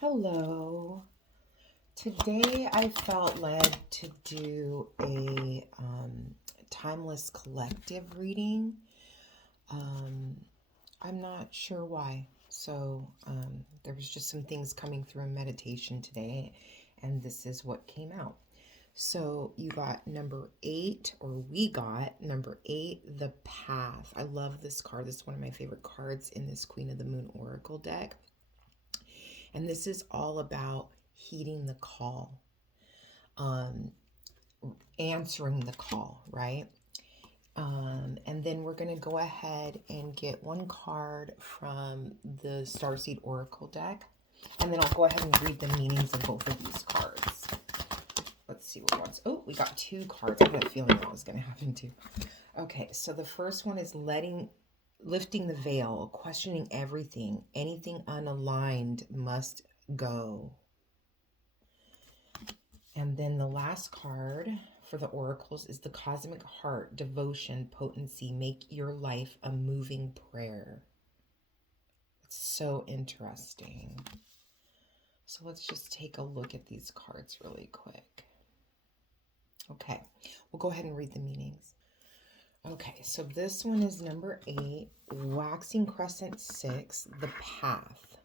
Hello. Today I felt led to do a timeless collective reading. Um, I'm not sure why. There was just some things coming through in meditation today, and this is what came out. So you got number eight, or we got number eight, the path. I love this card. This is one of my favorite cards in this Queen of the Moon Oracle deck. And this is all about heeding the call, um, answering the call, right? And then we're going to go ahead and get one card from the Starseed Oracle deck. And then I'll go ahead and read the meanings of both of these cards. Let's see what wants. Oh, we got two cards. I had a feeling that was going to happen too. Okay, so the first one is lifting the veil, questioning everything. Anything unaligned must go. And then the last card for the oracles is the Cosmic Heart, devotion, potency. Make your life a moving prayer. It's so interesting. So let's just take a look at these cards really quick. Okay, we'll go ahead and read the meanings. Okay, so this one is number 8, Waxing Crescent 6, the path.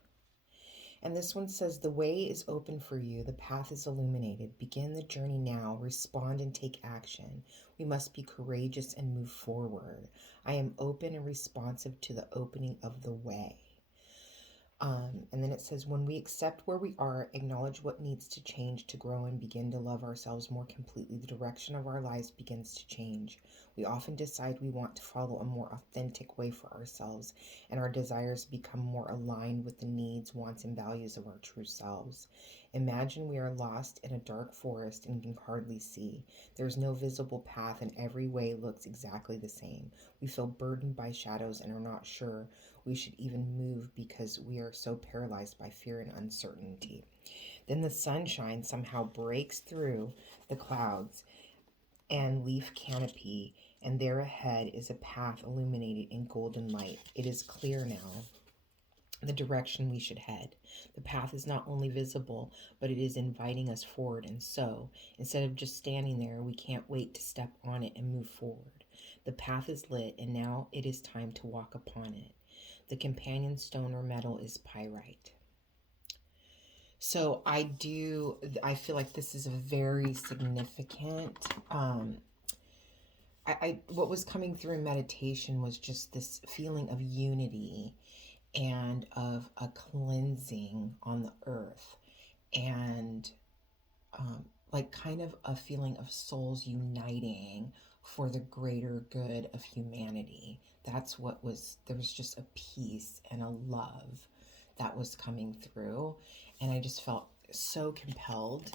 And this one says, the way is open for you. The path is illuminated. Begin the journey now. Respond and take action. We must be courageous and move forward. I am open and responsive to the opening of the way. And then it says, when we accept where we are, acknowledge what needs to change to grow and begin to love ourselves more completely, the direction of our lives begins to change. We often decide we want to follow a more authentic way for ourselves, and our desires become more aligned with the needs, wants, and values of our true selves. Imagine we are lost in a dark forest and can hardly see. There is no visible path, and every way looks exactly the same. We feel burdened by shadows and are not sure we should even move because we are so paralyzed by fear and uncertainty. Then the sunshine somehow breaks through the clouds and leaf canopy, and there ahead is a path illuminated in golden light. It is clear now the direction we should head. The path is not only visible, but it is inviting us forward, and so, instead of just standing there, we can't wait to step on it and move forward. The path is lit, and now it is time to walk upon it. The companion stone or metal is pyrite. So I feel like this is a very significant, what was coming through in meditation was just this feeling of unity and of a cleansing on the earth, and like kind of a feeling of souls uniting for the greater good of humanity. That's what was, there was just a peace and a love that was coming through. And I just felt so compelled.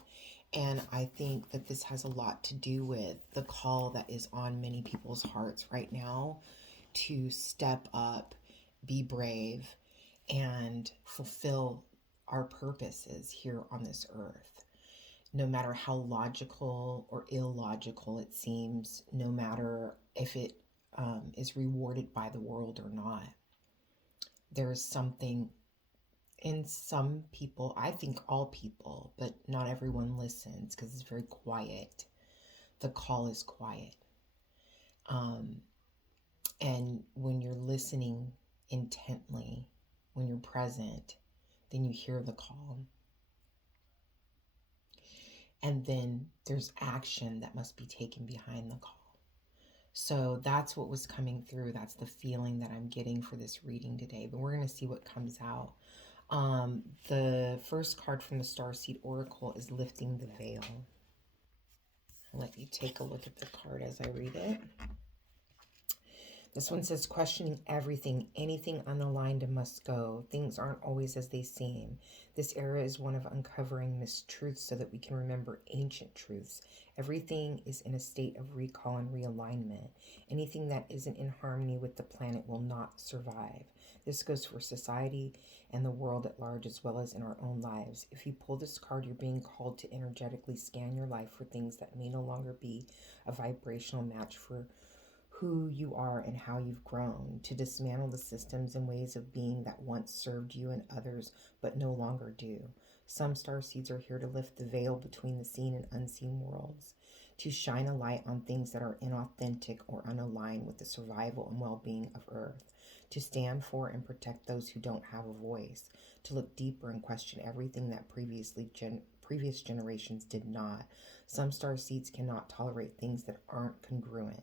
And I think that this has a lot to do with the call that is on many people's hearts right now to step up, be brave, and fulfill our purposes here on this earth. No matter how logical or illogical it seems, no matter if it is rewarded by the world or not, there is something in some people, I think all people, but not everyone listens because it's very quiet. The call is quiet. And when you're listening intently, when you're present, then you hear the call. And then there's action that must be taken behind the call. So that's what was coming through. That's the feeling that I'm getting for this reading today. But we're going to see what comes out. The first card from the Starseed Oracle is Lifting the Veil. I'll let you take a look at the card as I read it. This one says, questioning everything, anything unaligned must go. Things aren't always as they seem. This era is one of uncovering mistruths so that we can remember ancient truths. Everything is in a state of recall and realignment. Anything that isn't in harmony with the planet will not survive. This goes for society and the world at large, as well as in our own lives. If you pull this card, you're being called to energetically scan your life for things that may no longer be a vibrational match for who you are and how you've grown, to dismantle the systems and ways of being that once served you and others but no longer do. Some star seeds are here to lift the veil between the seen and unseen worlds, to shine a light on things that are inauthentic or unaligned with the survival and well-being of Earth, to stand for and protect those who don't have a voice, to look deeper and question everything that previous generations did not. Some star seeds cannot tolerate things that aren't congruent.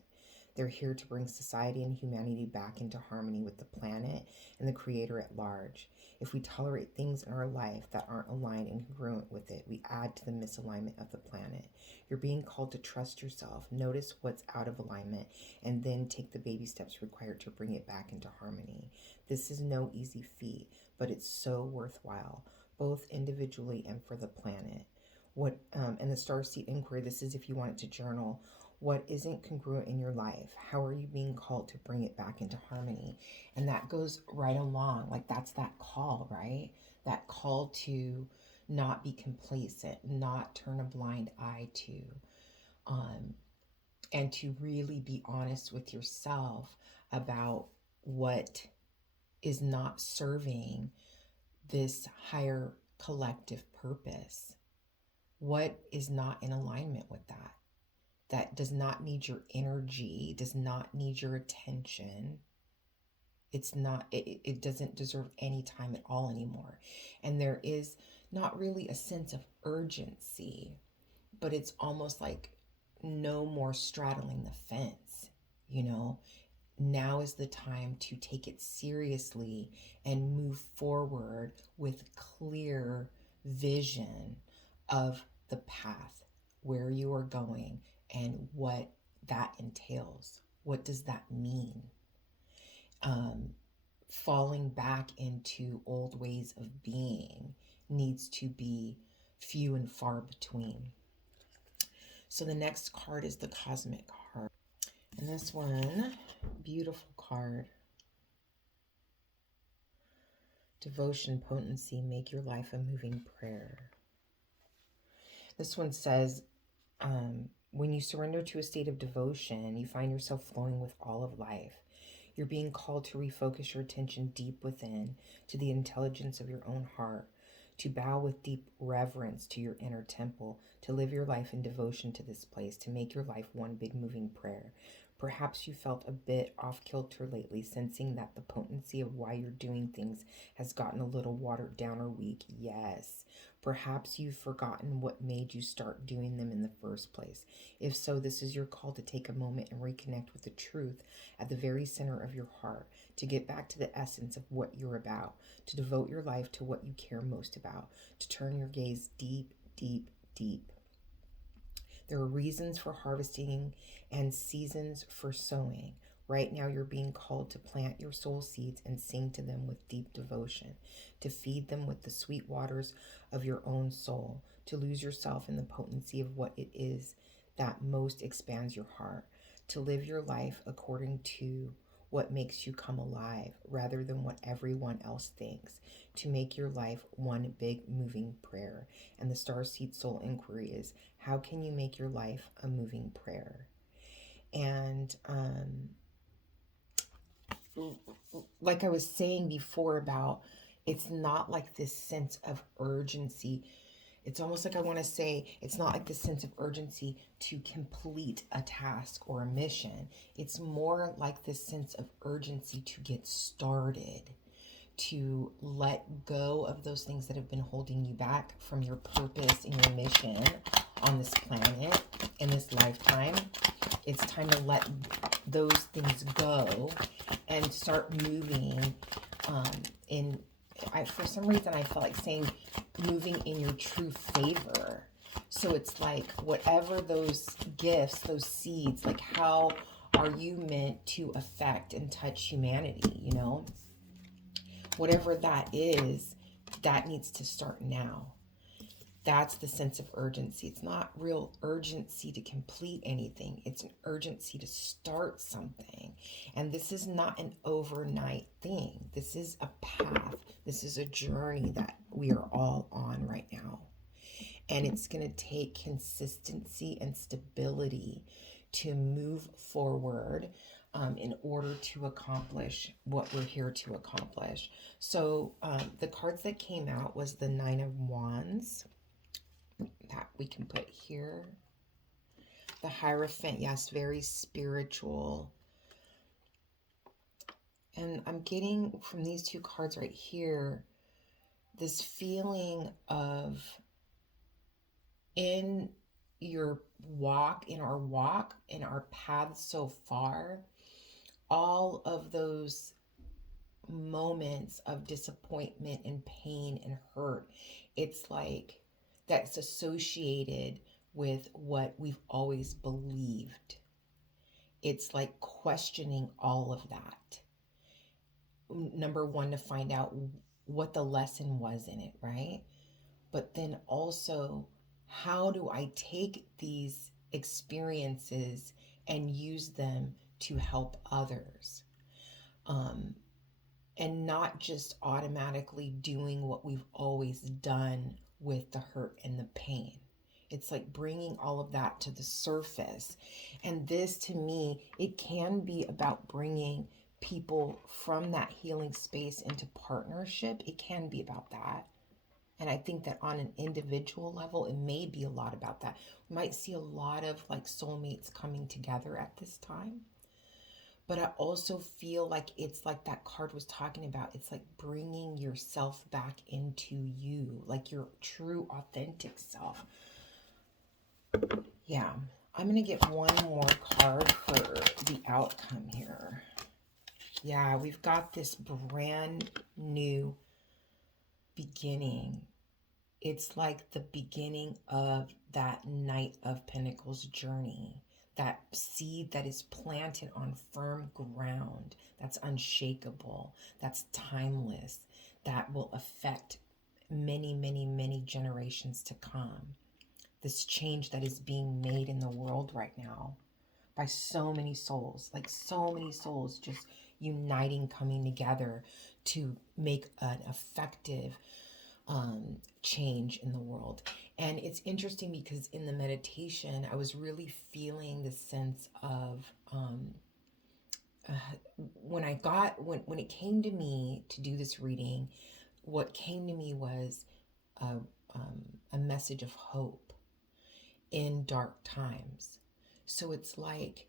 They're here to bring society and humanity back into harmony with the planet and the Creator at large. If we tolerate things in our life that aren't aligned and congruent with it, we add to the misalignment of the planet. You're being called to trust yourself, notice what's out of alignment, and then take the baby steps required to bring it back into harmony. This is no easy feat, but it's so worthwhile, both individually and for the planet. And the Starseed Inquiry, this is if you want it to journal. What isn't congruent in your life? How are you being called to bring it back into harmony? And that goes right along. Like, that's that call, right? That call to not be complacent, not turn a blind eye to, and to really be honest with yourself about what is not serving this higher collective purpose. What is not in alignment with that? That does not need your energy, does not need your attention. It doesn't deserve any time at all anymore. And there is not really a sense of urgency, but it's almost like no more straddling the fence, you know? Now is the time to take it seriously and move forward with clear vision of the path, where you are going, and what that entails. What does that mean? Falling back into old ways of being needs to be few and far between. So the next card is the Cosmic Heart. And this one, beautiful card. Devotion, potency, make your life a moving prayer. This one says, when you surrender to a state of devotion, you find yourself flowing with all of life. You're being called to refocus your attention deep within, to the intelligence of your own heart, to bow with deep reverence to your inner temple, to live your life in devotion to this place, to make your life one big moving prayer. Perhaps you felt a bit off kilter lately, sensing that the potency of why you're doing things has gotten a little watered down or weak. Yes. Perhaps you've forgotten what made you start doing them in the first place. If so, this is your call to take a moment and reconnect with the truth at the very center of your heart, to get back to the essence of what you're about, to devote your life to what you care most about, to turn your gaze deep, deep, deep. There are reasons for harvesting and seasons for sowing. Right now, you're being called to plant your soul seeds and sing to them with deep devotion, to feed them with the sweet waters of your own soul, to lose yourself in the potency of what it is that most expands your heart, to live your life according to what makes you come alive rather than what everyone else thinks, to make your life one big moving prayer. And the Starseed Soul Inquiry is, how can you make your life a moving prayer? And like I was saying before about, it's not like this sense of urgency. It's almost like I want to say, it's not like this sense of urgency to complete a task or a mission. It's more like this sense of urgency to get started, to let go of those things that have been holding you back from your purpose and your mission on this planet in this lifetime. It's time to let those things go and start moving for some reason I felt like saying moving in your true favor. So it's like, whatever those gifts, those seeds, like, how are you meant to affect and touch humanity, you know? Whatever that is, that needs to start now. That's the sense of urgency. It's not real urgency to complete anything. It's an urgency to start something. And this is not an overnight thing. This is a path. This is a journey that we are all on right now. And it's going to take consistency and stability to move forward in order to accomplish what we're here to accomplish. So the cards that came out was the Nine of Wands, that we can put here. The Hierophant, yes, very spiritual. And I'm getting from these two cards right here this feeling of in your walk, in our paths so far, all of those moments of disappointment and pain and hurt, it's like that's associated with what we've always believed. It's like questioning all of that. Number one, to find out what the lesson was in it, right? But then also, how do I take these experiences and use them to help others? And not just automatically doing what we've always done with the hurt and the pain. It's like bringing all of that to the surface. And this, to me, it can be about bringing people from that healing space into partnership. It can be about that. And I think that on an individual level, it may be a lot about that. We might see a lot of like soulmates coming together at this time. But I also feel like it's like that card was talking about. It's like bringing yourself back into you, like your true, authentic self. Yeah, I'm going to get one more card for the outcome here. Yeah, we've got this brand new beginning. It's like the beginning of that Knight of Pentacles journey. That seed that is planted on firm ground, that's unshakable, that's timeless, that will affect many, many, many generations to come. This change that is being made in the world right now by so many souls, like so many souls just uniting, coming together to make an effective change in the world. And it's interesting because in the meditation, I was really feeling the sense of when it came to me to do this reading, what came to me was a message of hope in dark times. So it's like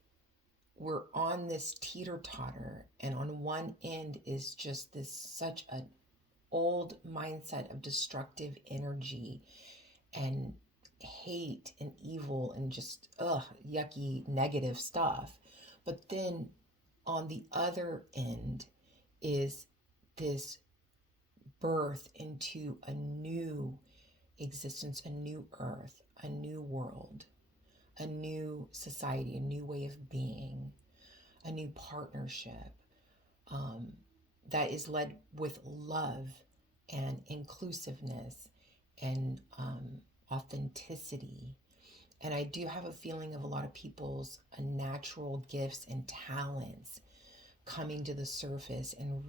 we're on this teeter-totter, and on one end is just this such an old mindset of destructive energy and hate and evil and just yucky negative stuff. But then on the other end is this birth into a new existence, a new earth, a new world, a new society, a new way of being, a new partnership that is led with love and inclusiveness and authenticity. And I do have a feeling of a lot of people's natural gifts and talents coming to the surface and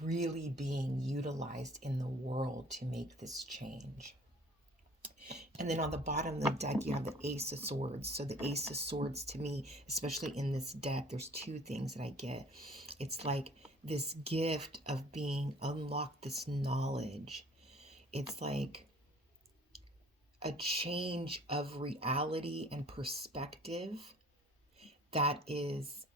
really being utilized in the world to make this change. And then on the bottom of the deck, you have the Ace of Swords. So the Ace of Swords, to me, especially in this deck, there's two things that I get. It's like this gift of being unlocked, this knowledge. It's like a change of reality and perspective that is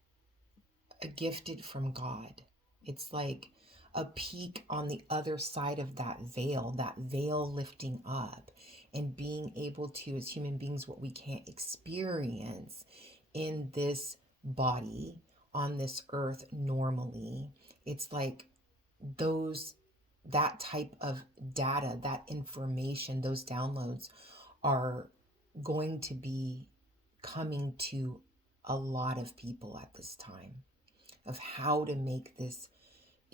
gifted from God. It's like a peek on the other side of that veil lifting up, and being able to, as human beings, what we can't experience in this body on this earth normally. It's like that type of data, that information, those downloads are going to be coming to a lot of people at this time, of how to make this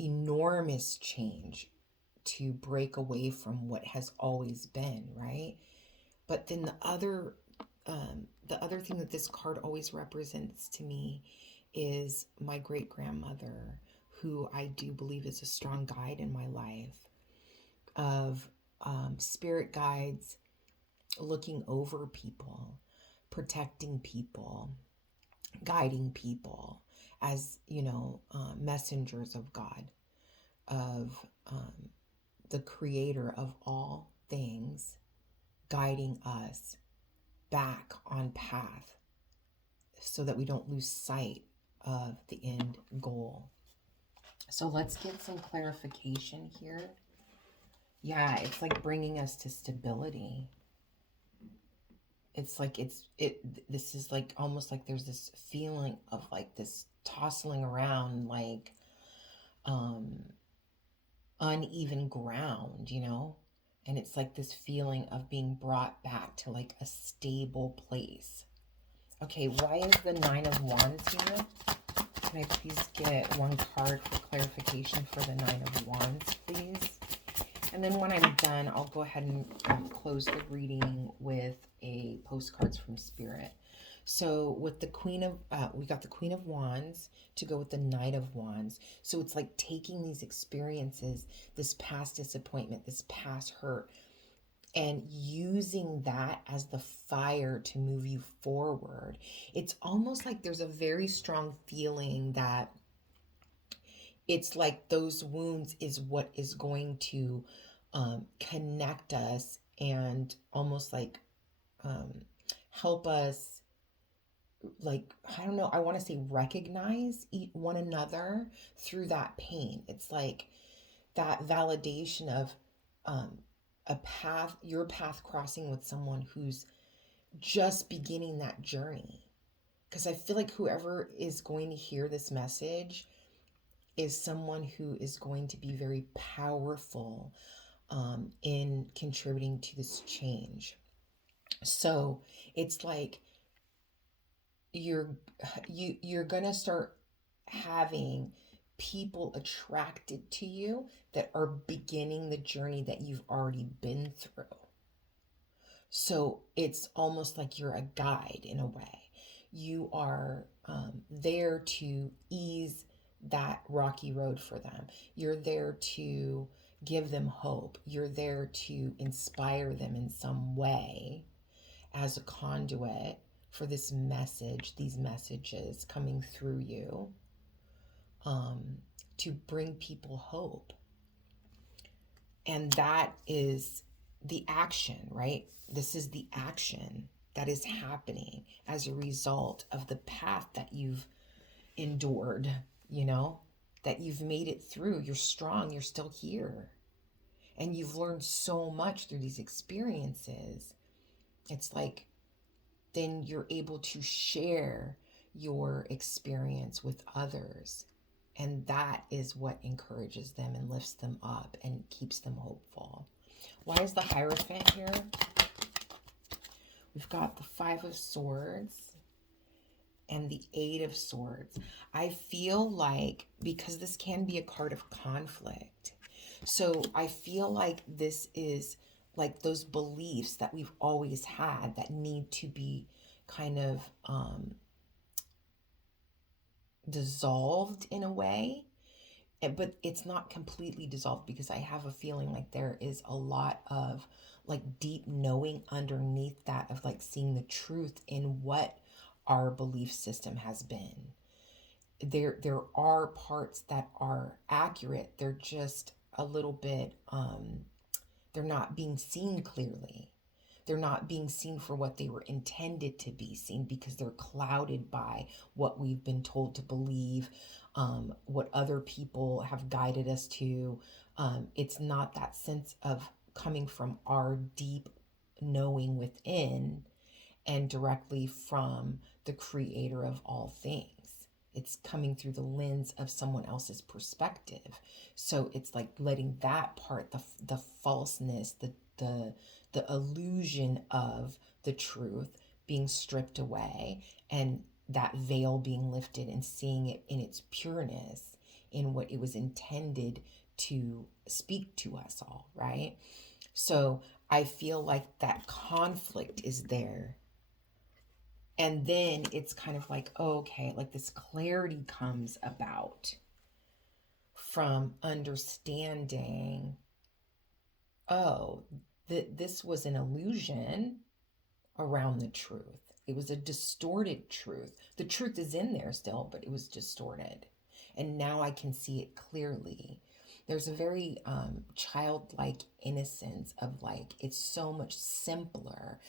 enormous change to break away from what has always been, right? But then the other thing that this card always represents to me is my great-grandmother, who I do believe is a strong guide in my life, of spirit guides looking over people, protecting people, guiding people as, messengers of God, of the creator of all things, guiding us back on path so that we don't lose sight of the end goal. So let's get some clarification here. Yeah, it's like bringing us to stability. It's like this is like almost like there's this feeling of like this tossing around, like uneven ground, and it's like this feeling of being brought back to like a stable place. Okay, why is the Nine of Wands here? Can I please get one card for clarification for the Nine of Wands, please? And then when I'm done, I'll go ahead and close the reading with a postcards from Spirit. So with the we got the Queen of Wands to go with the Knight of Wands. So it's like taking these experiences, this past disappointment, this past hurt, and using that as the fire to move you forward. It's almost like there's a very strong feeling that it's like those wounds is what is going to connect us and almost like help us, like, I don't know, I want to say recognize one another through that pain. It's like that validation of your path crossing with someone who's just beginning that journey. Because I feel like whoever is going to hear this message is someone who is going to be very powerful in contributing to this change. So it's like you're gonna start having people attracted to you that are beginning the journey that you've already been through. So it's almost like you're a guide in a way. You are there to ease that rocky road for them. You're there to give them hope. You're there to inspire them in some way as a conduit for this message, these messages coming through you, to bring people hope. And that is the action, right? This is the action that is happening as a result of the path that you've endured, that you've made it through. You're strong, you're still here. And you've learned so much through these experiences. It's like then you're able to share your experience with others. And that is what encourages them and lifts them up and keeps them hopeful. Why is the Hierophant here? We've got the Five of Swords and the Eight of Swords. I feel like, because this can be a card of conflict, so I feel like this is like those beliefs that we've always had that need to be kind of dissolved in a way. But it's not completely dissolved, because I have a feeling like there is a lot of like deep knowing underneath that, of like seeing the truth in what our belief system has been. There are parts that are accurate. They're just a little bit they're not being seen clearly. They're not being seen for what they were intended to be seen, because they're clouded by what we've been told to believe, what other people have guided us to. It's not that sense of coming from our deep knowing within and directly from the creator of all things. It's coming through the lens of someone else's perspective. So it's like letting that part, the falseness, the illusion of the truth being stripped away, and that veil being lifted, and seeing it in its pureness, in what it was intended to speak to us all, right? So I feel like that conflict is there. And then it's kind of like, okay, like this clarity comes about from understanding, oh, this was an illusion around the truth. It was a distorted truth. The truth is in there still, but it was distorted. And now I can see it clearly. There's a very childlike innocence of like, it's so much simpler.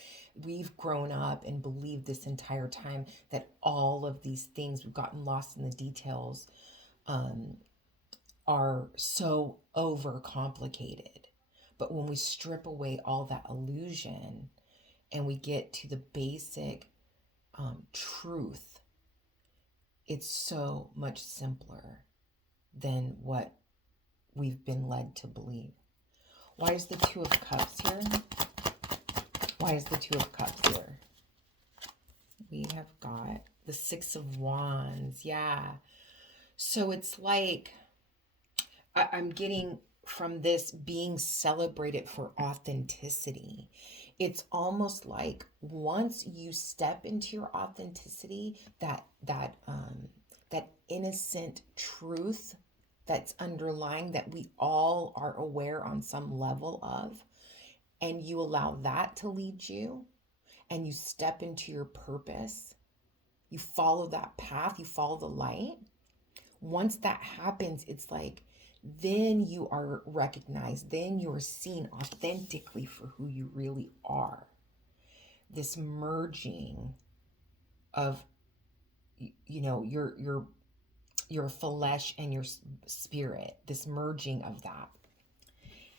We've grown up and believed this entire time that all of these things, we've gotten lost in the details, um, are so overcomplicated. But when we strip away all that illusion and we get to the basic truth, it's so much simpler than what we've been led to believe. Why is the Two of Cups here? Why is the Two of Cups here? We have got the Six of Wands. Yeah. So it's like I'm getting from this being celebrated for authenticity. It's almost like once you step into your authenticity, that innocent truth that's underlying, that we all are aware on some level of, and you allow that to lead you, and you step into your purpose, you follow that path, you follow the light. Once that happens, it's like then you are recognized, then you are seen authentically for who you really are. This merging of, you know, your flesh and your spirit, this merging of that.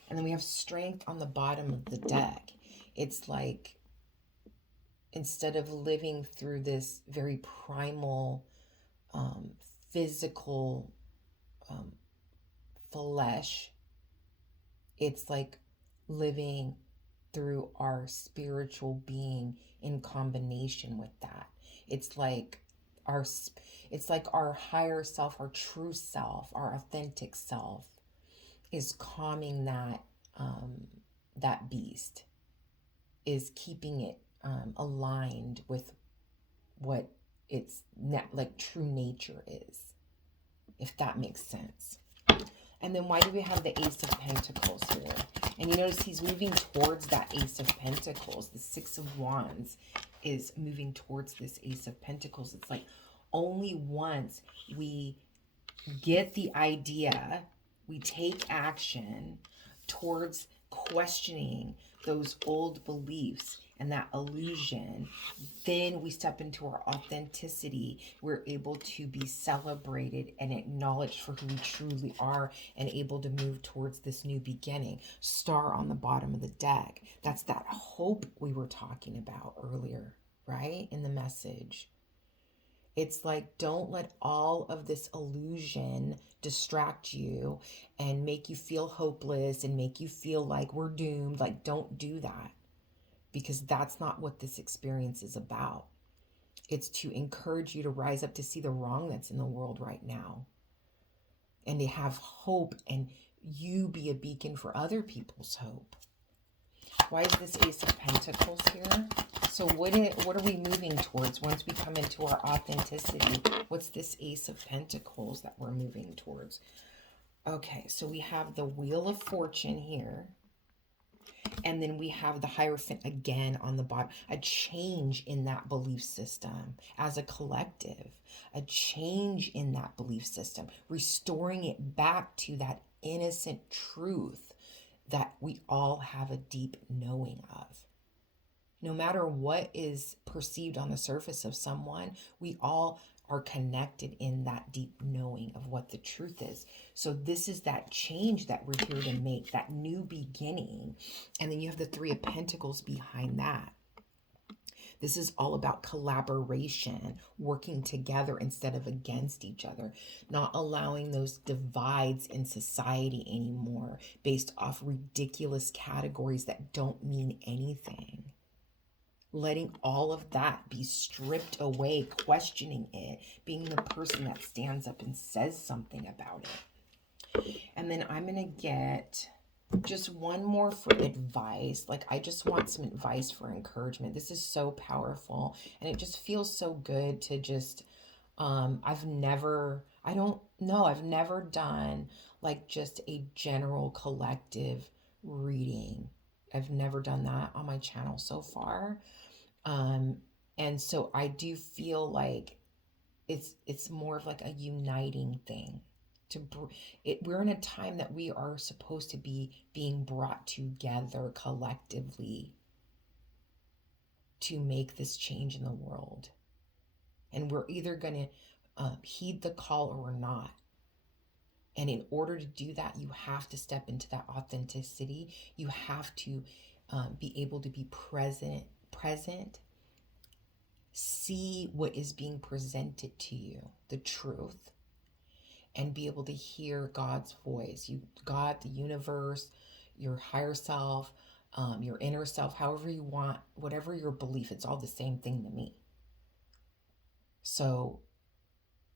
And then we have Strength on the bottom of the deck. It's like, instead of living through this very primal, physical flesh, it's like living through our spiritual being in combination with that. It's like our higher self, our true self, our authentic self is calming that beast, is keeping it aligned with what its like true nature is, if that makes sense. And then why do we have the Ace of Pentacles here? And you notice he's moving towards that Ace of Pentacles. The Six of Wands is moving towards this Ace of Pentacles. It's like only once we get the idea, we take action towards questioning those old beliefs and that illusion, then we step into our authenticity. We're able to be celebrated and acknowledged for who we truly are, and able to move towards this new beginning. Star on the bottom of the deck. That's that hope we were talking about earlier, right? In the message. It's like, don't let all of this illusion distract you and make you feel hopeless and make you feel like we're doomed. Like, don't do that, because that's not what this experience is about. It's to encourage you to rise up, to see the wrong that's in the world right now, and to have hope, and you be a beacon for other people's hope. Why is this Ace of Pentacles here? So what are we moving towards once we come into our authenticity? What's this Ace of Pentacles that we're moving towards? Okay, so we have the Wheel of Fortune here. And then we have the Hierophant again on the bottom. A change in that belief system as a collective. A change in that belief system. Restoring it back to that innocent truth that we all have a deep knowing of. No matter what is perceived on the surface of someone, we all are connected in that deep knowing of what the truth is. So this is that change that we're here to make, that new beginning. And then you have the Three of Pentacles behind that. This is all about collaboration, working together instead of against each other, not allowing those divides in society anymore based off ridiculous categories that don't mean anything. Letting all of that be stripped away, questioning it, being the person that stands up and says something about it. And then I'm going to get just one more for advice. Like, I just want some advice for encouragement. This is so powerful, and it just feels so good to just, I've never done like just a general collective reading. I've never done that on my channel so far. And so I do feel like it's more of like a uniting thing. We're in a time that we are supposed to be being brought together collectively to make this change in the world. And we're either going to heed the call or we're not. And in order to do that, you have to step into that authenticity. You have to be able to be present, see what is being presented to you, the truth, and be able to hear God's voice. God, the universe, your higher self, your inner self, however you want, whatever your belief, it's all the same thing to me. So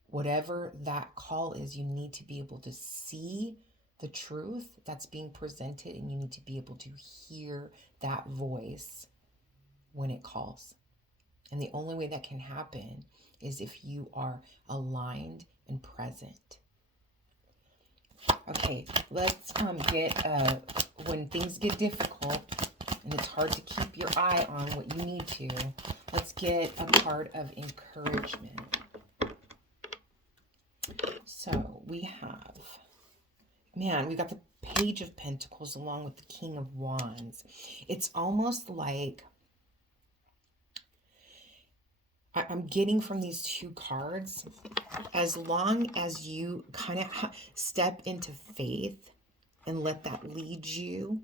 whatever that call is, you need to be able to see the truth that's being presented, and you need to be able to hear that voice when it calls. And the only way that can happen is if you are aligned and present. Okay, let's get, when things get difficult and it's hard to keep your eye on what you need to, let's get a card of encouragement. So we have, we got the Page of Pentacles along with the King of Wands. It's almost like I'm getting from these two cards, as long as you kind of step into faith and let that lead you.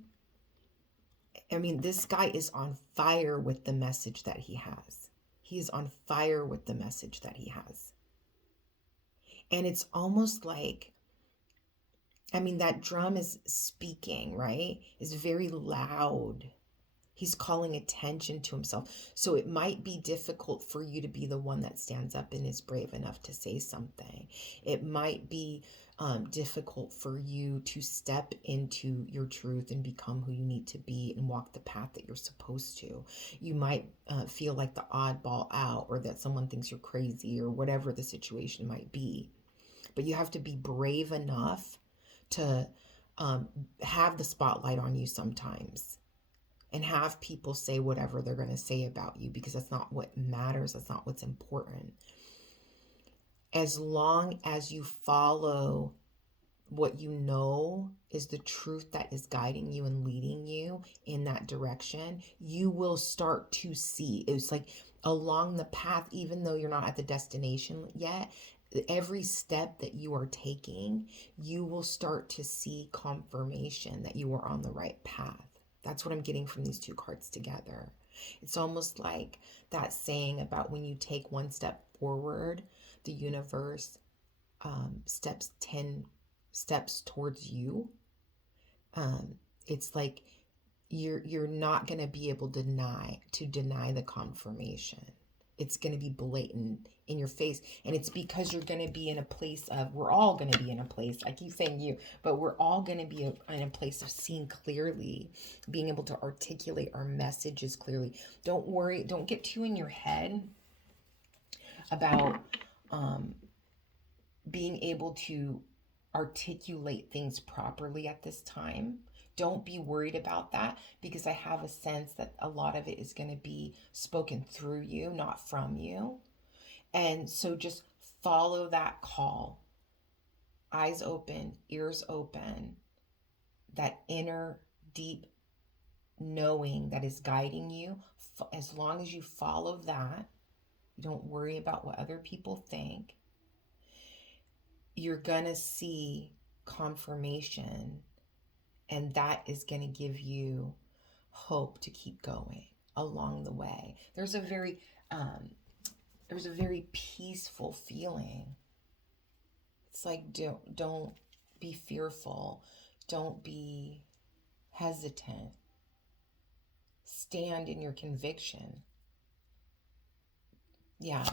I mean, this guy is on fire with the message that he has. He's on fire with the message that he has. And it's almost like, I mean, that drum is speaking, right? It's very loud. He's calling attention to himself. So it might be difficult for you to be the one that stands up and is brave enough to say something. It might be difficult for you to step into your truth and become who you need to be and walk the path that you're supposed to. You might feel like the oddball out, or that someone thinks you're crazy, or whatever the situation might be. But you have to be brave enough to have the spotlight on you sometimes, and have people say whatever they're going to say about you, because that's not what matters. That's not what's important. As long as you follow what you know is the truth that is guiding you and leading you in that direction, you will start to see. It's like along the path, even though you're not at the destination yet, every step that you are taking, you will start to see confirmation that you are on the right path. That's what I'm getting from these two cards together. It's almost like that saying about when you take one step forward, the universe steps 10 steps towards you. It's like you're not going to be able to deny the confirmation. It's going to be blatant in your face. And it's because you're going to be in a place of, we're all going to be in a place, I keep saying you, but we're all going to be in a place of seeing clearly, being able to articulate our messages clearly. Don't worry, don't get too in your head about being able to articulate things properly at this time. Don't be worried about that, because I have a sense that a lot of it is going to be spoken through you, not from you. And so just follow that call. Eyes open, ears open. That inner deep knowing that is guiding you. As long as you follow that, don't worry about what other people think. You're going to see confirmation. And that is going to give you hope to keep going along the way. There's a very peaceful feeling. It's like, don't be fearful. Don't be hesitant. Stand in your conviction. Yeah.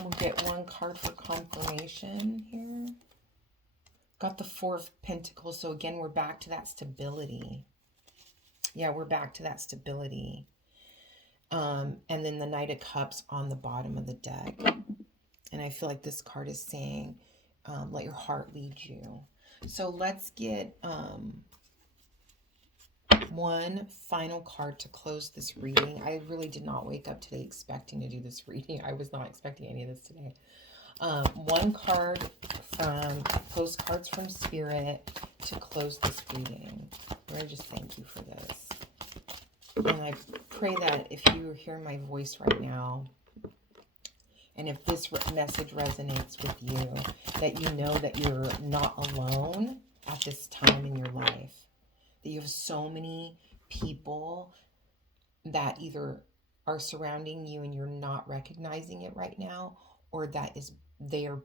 We'll get one card for confirmation here. Got the Four of Pentacles. So again, we're back to that stability. Yeah, we're back to that stability. And then the Knight of Cups on the bottom of the deck. And I feel like this card is saying, let your heart lead you. So let's get one One final card to close this reading. I really did not wake up today expecting to do this reading. I was not expecting any of this today. One card from Postcards from Spirit to close this reading. Lord, I just thank you for this. And I pray that if you hear my voice right now, and if this message resonates with you, that you know that you're not alone at this time in your life. That you have so many people that either are surrounding you and you're not recognizing it right now, or that is they're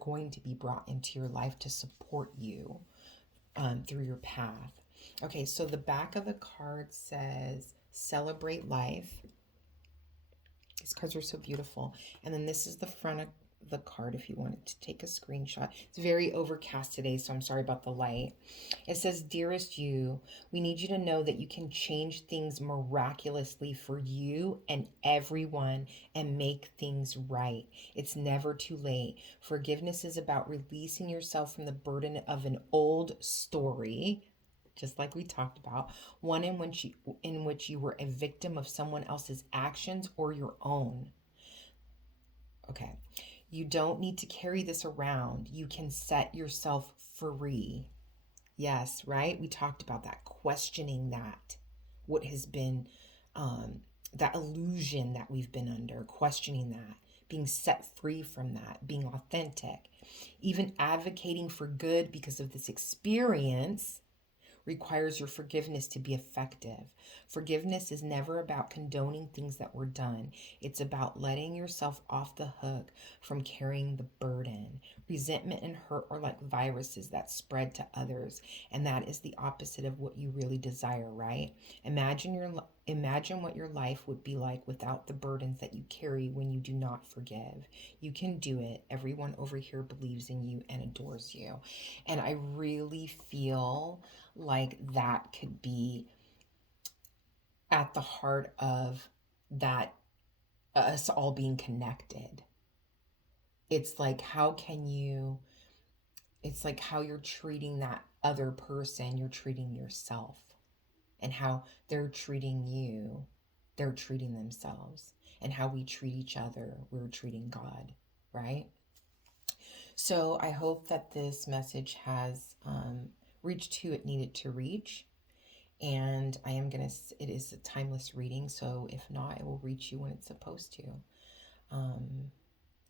going to be brought into your life to support you through your path. Okay, so the back of the card says, celebrate life. These cards are so beautiful. And then this is the front of the card if you wanted to take a screenshot. It's very overcast today, so I'm sorry about the light. It says, dearest you, we need you to know that you can change things miraculously for you and everyone and make things right. It's never too late. Forgiveness is about releasing yourself from the burden of an old story, just like we talked about, one in which you were a victim of someone else's actions or your own. Okay. You don't need to carry this around. You can set yourself free. Yes, right? We talked about that, questioning that, what has been, that illusion that we've been under, questioning that, being set free from that, being authentic, even advocating for good because of this experience requires your forgiveness to be effective. Forgiveness is never about condoning things that were done. It's about letting yourself off the hook from carrying the burden. Resentment and hurt are like viruses that spread to others, and that is the opposite of what you really desire, right? Imagine what your life would be like without the burdens that you carry when you do not forgive. You can do it. Everyone over here believes in you and adores you. And I really feel like that could be at the heart of that, us all being connected. It's like, it's like how you're treating that other person, you're treating yourself, and how they're treating you, they're treating themselves, and how we treat each other, we're treating God, right? So I hope that this message has reached who it needed to reach. And it is a timeless reading. So if not, it will reach you when it's supposed to.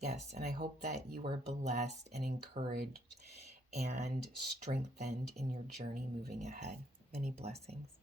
Yes. And I hope that you are blessed and encouraged and strengthened in your journey moving ahead. Many blessings.